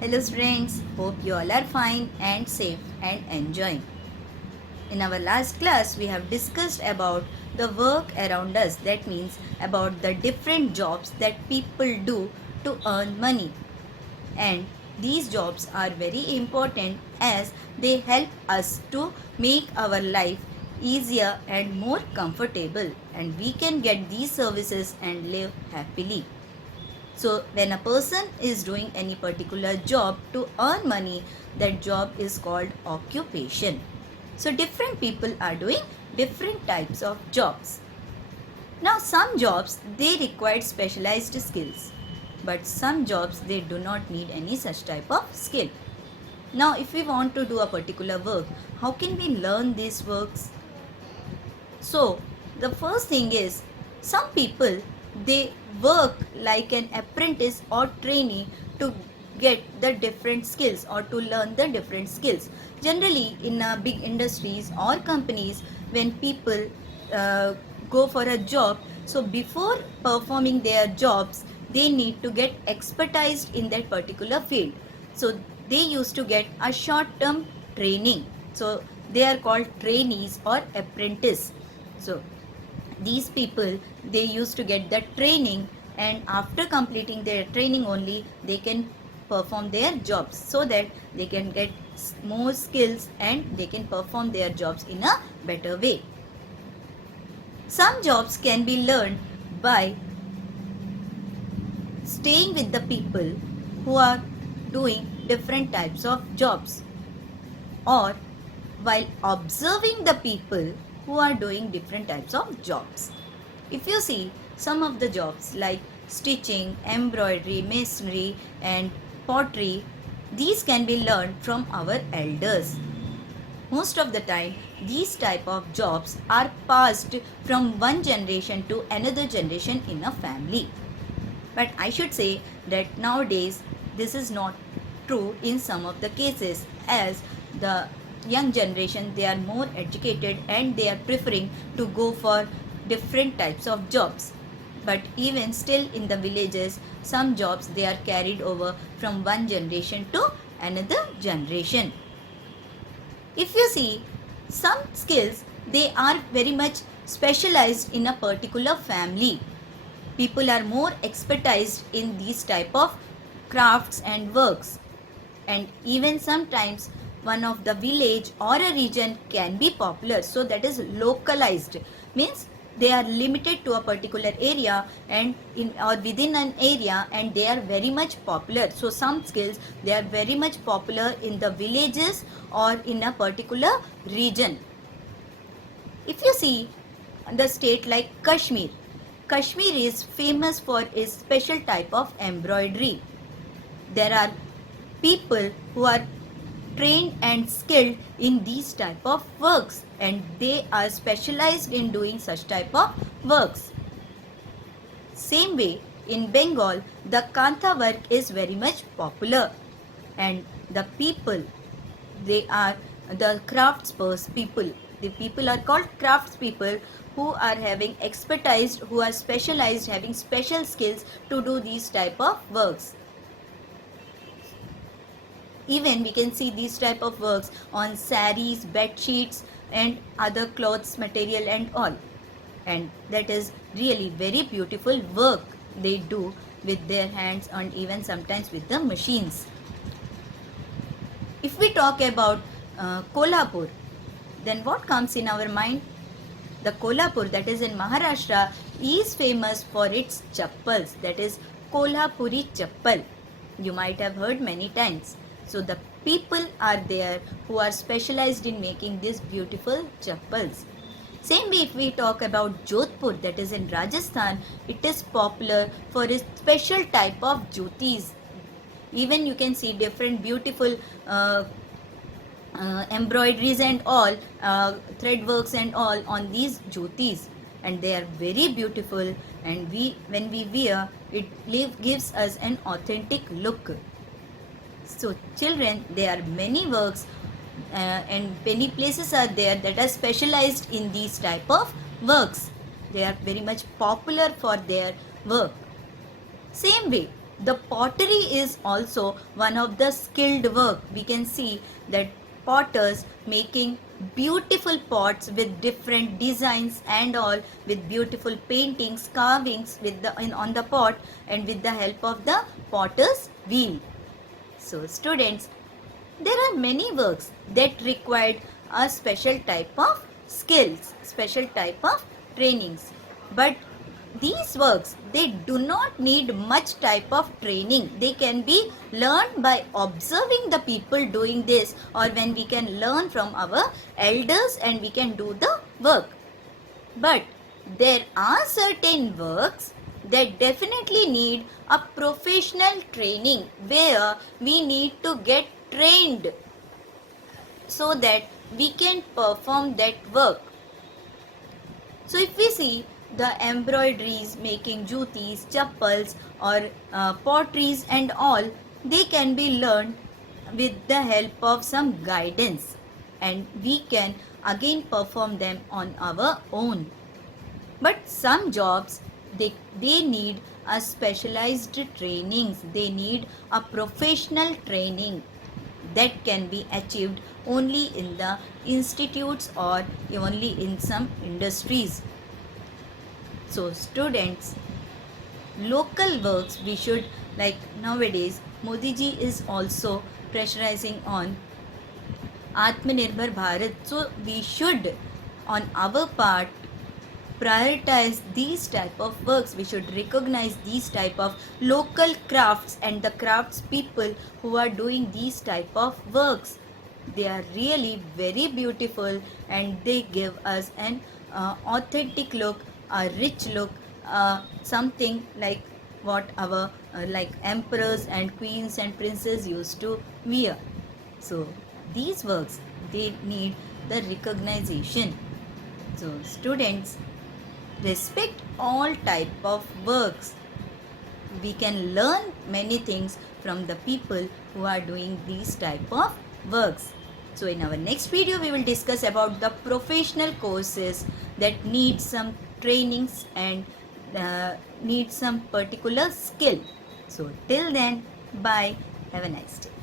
Hello students, hope you all are fine and safe and enjoying. In our last class, we have discussed about the work around us. That means about the different jobs that people do to earn money. And these jobs are very important as they help us to make our life easier and more comfortable, and we can get these services and live happily. So when a person is doing any particular job to earn money, that job is called occupation. So different people are doing different types of jobs. Now some jobs they require specialized skills, but some jobs they do not need any such type of skill. Now if we want to do a particular work, how can we learn these works? So the first thing is, some people they work like an apprentice or trainee to get the different skills or to learn the different skills. Generally in big industries or companies, when people uh, go for a job, so before performing their jobs they need to get expertised in that particular field. So they used to get a short term training. So they are called trainees or apprentice. So these people they used to get the training, and after completing their training only they can perform their jobs, so that they can get more skills and they can perform their jobs in a better way. Some jobs can be learned by staying with the people who are doing different types of jobs, or while observing the people who are doing different types of jobs. If you see some of the jobs like stitching, embroidery, masonry and pottery, these can be learned from our elders. Most of the time these type of jobs are passed from one generation to another generation in a family. But I should say that nowadays this is not true in some of the cases, as the young generation they are more educated and they are preferring to go for different types of jobs. But even still in the villages, some jobs they are carried over from one generation to another generation. If you see, some skills they are very much specialized in a particular family. People are more expertised in these type of crafts and works, and even sometimes one of the village or a region can be popular, so that is localized, means they are limited to a particular area and in or within an area, and they are very much popular. So some skills they are very much popular in the villages or in a particular region. If you see the state like Kashmir, Kashmir is famous for its special type of embroidery. There are people who are trained and skilled in these type of works, and they are specialized in doing such type of works. Same way in Bengal, the Kantha work is very much popular, and the people they are the craftspeople people. The people are called craftspeople who are having expertise, who are specialized, having special skills to do these type of works. Even we can see these type of works on saris, bed sheets and other clothes material and all, and that is really very beautiful work they do with their hands and even sometimes with the machines. If we talk about Kolhapur, then what comes in our mind? The Kolhapur, that is in Maharashtra, is famous for its chappals, that is Kolhapuri chappal. You might have heard many times. So the people are there who are specialized in making these beautiful chappals. Same way if we talk about Jodhpur, that is in Rajasthan, it is popular for its special type of jyotis. Even you can see different beautiful embroideries and all, thread works and all on these jyotis, and they are very beautiful, and when we wear it gives us an authentic look. So children, there are many works and many places are there that are specialized in these type of works. They are very much popular for their work. Same way The pottery is also one of the skilled work. We can see that potters making beautiful pots with different designs and all, with beautiful paintings, carvings with on the pot, and with the help of the potter's wheel. So students, there are many works that required a special type of skills, special type of trainings. But these works, they do not need much type of training. They can be learned by observing the people doing this, or when we can learn from our elders and we can do the work. But there are certain works that definitely need a professional training, where we need to get trained so that we can perform that work. So if we see the embroideries, making jutis, chappals, or potteries and all, they can be learned with the help of some guidance, and we can again perform them on our own. But some jobs, they need a specialized trainings. They need a professional training that can be achieved only in the institutes or only in some industries. So students, local works we should, like nowadays Modi ji is also pressurizing on Atmanirbhar Bharat. So we should on our part prioritize these type of works. We should recognize these type of local crafts and the crafts people who are doing these type of works. They are really very beautiful, and they give us an authentic look, a rich look, something like what our like emperors and queens and princes used to wear. So these works, they need the recognition. So students, respect all type of works. We can learn many things from the people who are doing these type of works. So in our next video, we will discuss about the professional courses that need some trainings and need some particular skill. So till then, bye. Have a nice day.